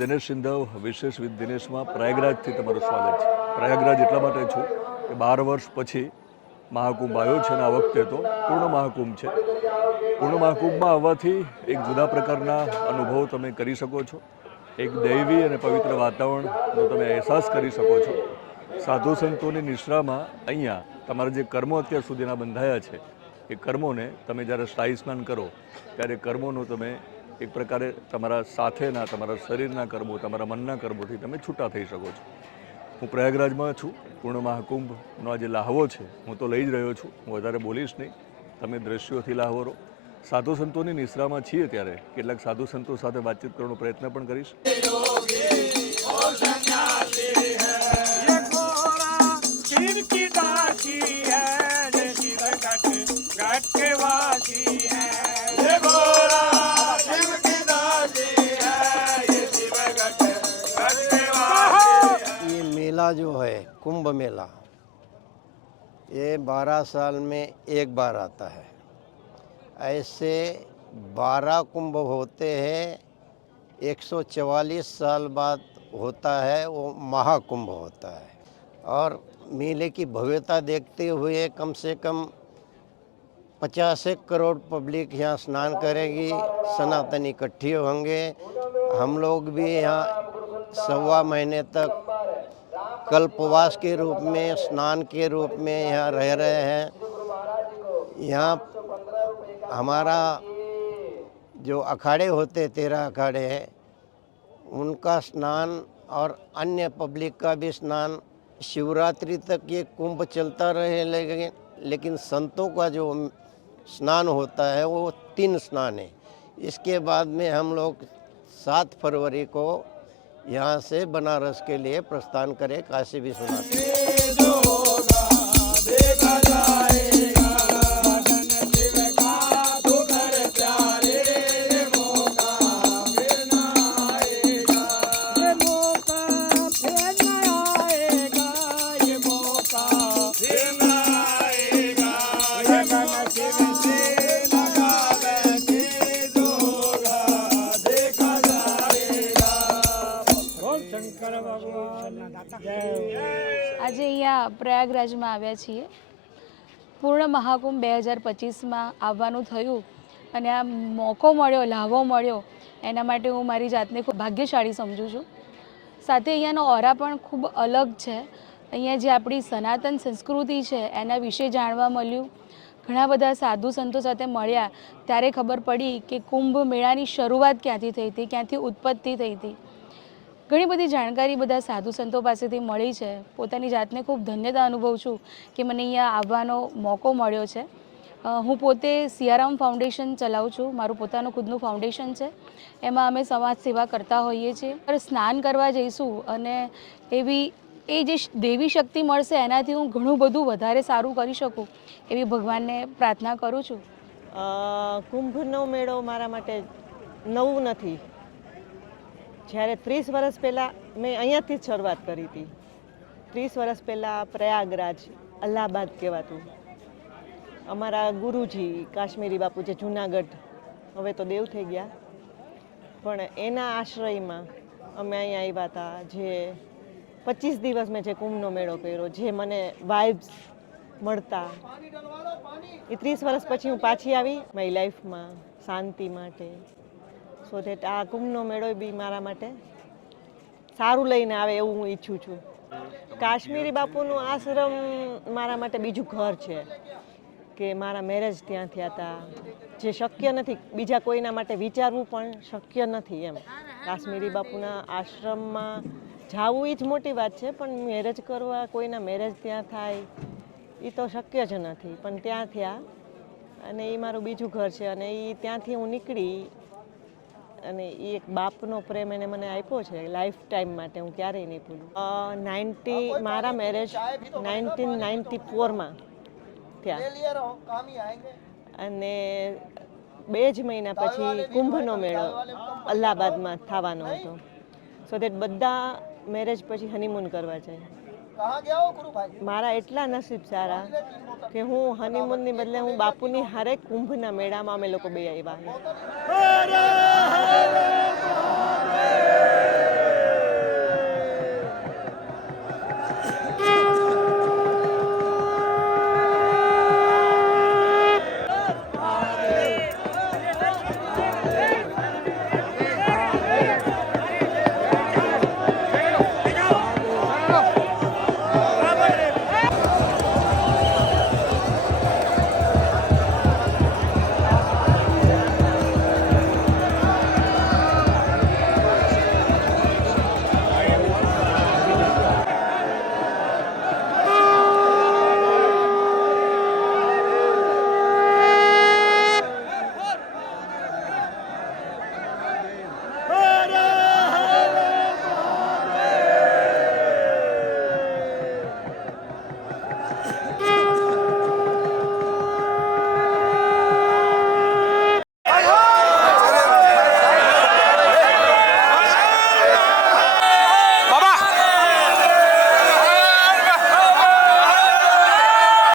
દિનેશ સિંધવ વિશેષ વિથ દિનેશમાં પ્રયાગરાજથી તમારું સ્વાગત છે. પ્રયાગરાજ એટલા માટે છું કે બાર વર્ષ પછી મહાકુંભ આવ્યો છે અને આ વખતે તો પૂર્ણ મહાકુંભ છે. પૂર્ણ મહાકુંભમાં આવવાથી એક જુદા પ્રકારના અનુભવો તમે કરી શકો છો. એક દૈવી અને પવિત્ર વાતાવરણનો તમે અહેસાસ કરી શકો છો. સાધુ સંતોની નિશ્રામાં અહીંયા તમારા જે કર્મો અત્યાર સુધીના બંધાયા છે, એ કર્મોને તમે જ્યારે સ્થાયી સ્નાન કરો, ત્યારે કર્મોનું તમે એક પ્રકારે તમારા સાથેના તમારા શરીરના કર્મો તમારા મનના કર્મોથી તમે છૂટા થઈ શકો છો હું પ્રયાગરાજમાં છું પૂર્ણ મહાકુંભનો જે લાહવો છે હું તો લઈ જ રહ્યો છું હું વધારે બોલીશ નહીં તમે દ્રશ્યોથી લાહવો રહો સાધુ સંતોની નિશ્રામાં છીએ ત્યારે કેટલાક સાધુ સંતો સાથે વાતચીત કરવાનો પ્રયત્ન પણ કરીશ मेला जो है, कुंभ मेला, ये बारह साल में एक बार आता है। ऐसे बारह कुंभ होते हैं 144 साल बाद होता है, वो महाकुंभ होता है। और मेले की भव्यता देखते हुए कम से कम पचास एक करोड़ पब्लिक यहाँ स्नान करेगी, सनातन इकट्ठे होंगे। हम लोग भी यहाँ सवा महीने तक कल्पवास के रूप में, स्नान के रूप में यहाँ रह रहे हैं। यहाँ हमारा जो अखाड़े होते, तेरह अखाड़े हैं, उनका स्नान और अन्य पब्लिक का भी स्नान, शिवरात्रि तक ये कुंभ चलता रहे, लेकिन लेकिन संतों का जो स्नान होता है, वो तीन स्नान है। इसके बाद में हम लोग सात फरवरी को यहाँ से बनारस के लिए प्रस्थान करें काशी विश्वनाथ આજે અહીંયા પ્રયાગરાજમાં આવ્યા છીએ. પૂર્ણ મહાકુંભ બે હજાર પચીસમાં આવવાનું થયું અને આ મોકો મળ્યો, લાહવો મળ્યો, એના માટે હું મારી જાતને ખૂબ ભાગ્યશાળી સમજું છું. સાથે અહીંયાનો ઓરા પણ ખૂબ અલગ છે. અહીંયા જે આપણી સનાતન સંસ્કૃતિ છે, એના વિશે જાણવા મળ્યું. ઘણા બધા સાધુ સંતો સાથે મળ્યા. ત્યારે ખબર પડી કે કુંભ મેળાની શરૂઆત ક્યાંથી થઈ હતી, ક્યાંથી ઉત્પત્તિ થઈ હતી. ઘણી બધી જાણકારી બધા સાધુ સંતો પાસેથી મળી છે. પોતાની જાતને ખૂબ ધન્યતા અનુભવું છું કે મને અહીંયા આવવાનો મોકો મળ્યો છે. હું પોતે સિયારામ ફાઉન્ડેશન ચલાવું છું. મારું પોતાનું ખુદનું ફાઉન્ડેશન છે. એમાં અમે સમાજ સેવા કરતા હોઈએ છીએ. પર સ્નાન કરવા જઈશું અને એવી, એ જે દેવી શક્તિ મળશે એનાથી હું ઘણું બધું વધારે સારું કરી શકું એવી ભગવાનને પ્રાર્થના કરું છું. કુંભનો મેળો મારા માટે નવું નથી. જ્યારે ત્રીસ વર્ષ પહેલાં મેં અહીંયાથી જ શરૂઆત કરી હતી. ત્રીસ વર્ષ પહેલાં પ્રયાગરાજ, અલ્હાબાદ કહેવાતું. અમારા ગુરુજી, કાશ્મીરી બાપુ જે જુનાગઢ, હવે તો દેવ થઈ ગયા. પણ એના આશ્રયમાં અમે અહીંયા આવ્યા હતા, જે પચીસ દિવસ મેં જે કુંભનો મેળો કર્યો, જે મને વાઇબ્સ મળતા. એ ત્રીસ વર્ષ પછી હું પાછી આવી મારી લાઈફમાં શાંતિ માટે. સો ધેટ આ કુંભનો મેળો બી મારા માટે સારું લઈને આવે એવું હું ઈચ્છું છું. કાશ્મીરી બાપુનું આશ્રમ મારા માટે બીજું ઘર છે કે મારા મેરેજ ત્યાં થયા હતા જે શક્ય નથી, બીજા કોઈના માટે વિચારવું પણ શક્ય નથી એમ. કાશ્મીરી બાપુના આશ્રમમાં જાવું એ જ મોટી વાત છે, પણ મેરેજ કરવા કોઈના મેરેજ ત્યાં થાય એ તો શક્ય જ નથી. પણ ત્યાં થયા અને એ મારું બીજું ઘર છે અને એ ત્યાંથી હું નીકળી અને એ એક બાપનો પ્રેમ એને મને આપ્યો છે લાઈફ ટાઈમ માટે હું ક્યારેય નહીં ભૂલું. નાઇન્ટી મારા મેરેજ નાઇન્ટીન નાઇન્ટી ફોરમાં થયા. અને બે જ મહિના પછી કુંભનો મેળો અલ્હાબાદમાં થવાનો હતો. સો દેટ બધા મેરેજ પછી હનીમૂન કરવા જાય. મારા એટલા નસીબ સારા કે હું હનીમૂનની બદલે હું બાપુની હારે કુંભના મેળામાં અમે લોકો બે આવ્યા.